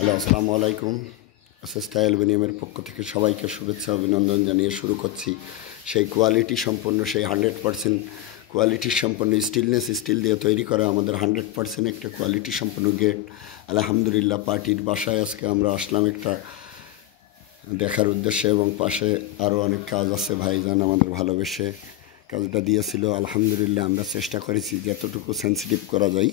Hello, আসসালামু আলাইকুম। এসএসটা অ্যালুমিনিয়ামের পক্ষ থেকে সবাইকে শুভেচ্ছা অভিনন্দন জানিয়ে শুরু করছি সেই কোয়ালিটি সম্পন্ন, সেই 100% কোয়ালিটি সম্পন্ন স্টিল দিয়ে তৈরি করা আমাদের 100% একটা কোয়ালিটি সম্পন্ন গেট। আলহামদুলিল্লাহ, পার্টির বাসায় আজকে আমরা আসলাম একটা দেখার উদ্দেশ্যে, এবং পাশে আরও অনেক কাজ আছে। ভাইজান আমাদের ভালোবেসে কাজটা দিয়েছিল। আলহামদুলিল্লাহ, আমরা চেষ্টা করেছি যতটুকু সেন্সিটিভ করা যায়।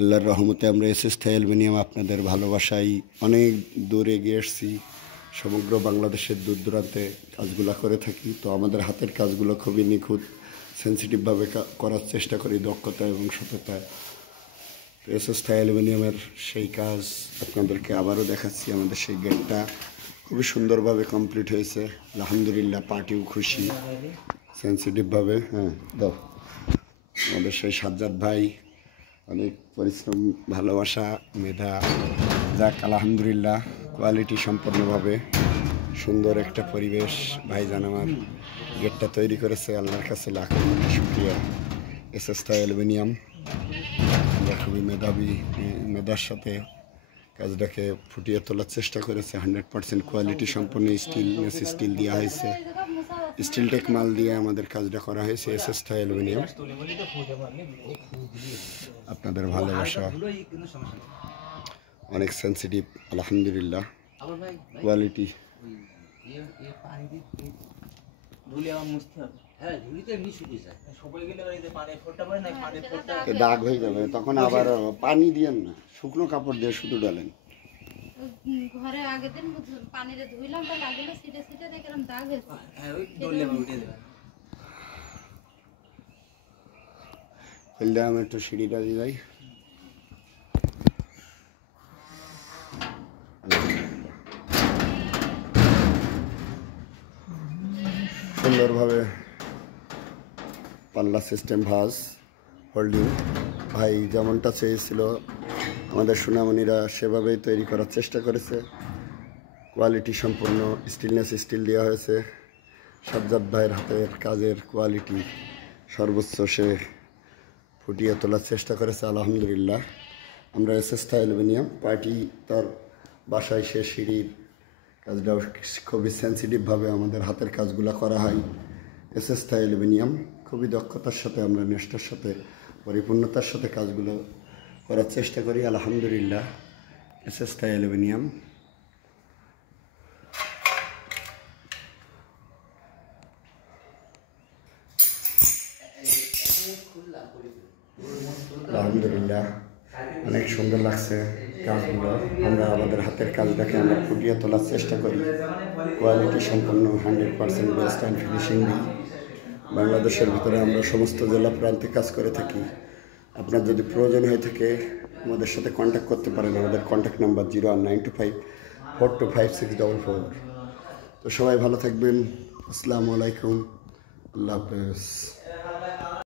আল্লাহর রহমতে আমরা এসএসটা অ্যালুমিনিয়াম আপনাদের ভালোবাসায় অনেক দূর এগিয়ে এসেছি। সমগ্র বাংলাদেশের দূর দূরান্তে কাজগুলো করে থাকি। তো আমাদের হাতের কাজগুলো খুবই নিখুঁত, সেন্সিটিভভাবে করার চেষ্টা করি, দক্ষতা এবং সততায়। তো এসএসটা অ্যালুমিনিয়ামের সেই কাজ আপনাদেরকে আবারও দেখাচ্ছি। আমাদের সেই গেটটা খুবই সুন্দরভাবে কমপ্লিট হয়েছে। আলহামদুলিল্লাহ, পার্টিও খুশি সেন্সিটিভভাবে। দাও আমাদের সেই সাজ্জাদ ভাই, অনেক পরিশ্রম, ভালোবাসা, মেধা, যাক আলহামদুলিল্লাহ কোয়ালিটি সম্পন্নভাবে সুন্দর একটা পরিবেশ ভাইজান আমার গেটটা তৈরি করেছে। আল্লাহর কাছে লাখ শুকরিয়া। এসএসটা অ্যালুমিনিয়াম আমরা খুবই মেধার সাথে কাজটাকে ফুটিয়ে তোলার চেষ্টা করেছে। 100% কোয়ালিটি সম্পন্ন স্টিল দেওয়া হয়েছে। স্টিলটেক মাল দিয়ে আমাদের কাজটা করা হয়েছে। এসএসটা অ্যালুমিনিয়াম আপনাদের ভালোবাসা, অনেক সেন্সিটিভ। আলহামদুলিল্লাহ কোয়ালিটি দাগ হয়ে যাবে, তখন আবার পানি দিয়েন না, শুকনো কাপড় দিয়ে শুধু ডালেন। ঘরে আগের দিন পানিতে ধুইলাম, তাই লাগলো সিটে সিটে দেখলাম দাগ হয়েছে। ফেললে আমি একটু সিঁড়িটা দিয়ে যাই। সুন্দরভাবে পাল্লা সিস্টেম, ভাঁজ, হোল্ডিং ভাই যেমনটা চেয়েছিল আমাদের সোনামণিরা সেভাবেই তৈরি করার চেষ্টা করেছে। কোয়ালিটি সম্পূর্ণ স্টিল দেওয়া হয়েছে। সাজ্জাদ ভাইয়ের হাতের কাজের কোয়ালিটি সর্বোচ্চ সে ফুটিয়ে তোলার চেষ্টা করেছে। আলহামদুলিল্লাহ, আমরা এসএসটা অ্যালুমিনিয়াম পার্টি তার বাসায় সে সিঁড়ির কাজটাও খুবই সেন্সিটিভভাবে আমাদের হাতের কাজগুলো করা হয়। এসএসটা অ্যালুমিনিয়াম খুবই দক্ষতার সাথে, আমরা নিষ্ঠার সাথে, পরিপূর্ণতার সাথে কাজগুলো করার চেষ্টা করি। আলহামদুলিল্লাহ, এসএসটা অ্যালুমিনিয়াম আলহামদুলিল্লাহ অনেক সুন্দর লাগছে কাজগুলো। আমরা আমাদের হাতের কাজটাকে আমরা ফুটিয়ে তোলার চেষ্টা করি। কোয়ালিটি সম্পন্ন 100% বেস্ট অ্যান্ড ফিনিশিং দিই। বাংলাদেশের ভিতরে আমরা সমস্ত জেলা প্রান্তে কাজ করে থাকি। আপনার যদি প্রয়োজন হয়ে থাকে আমাদের সাথে কন্ট্যাক্ট করতে পারেন। আমাদের কন্ট্যাক্ট নাম্বার 01925425644। তো সবাই ভালো থাকবেন। আসসালামু আলাইকুম, আল্লাহ হাফেজ।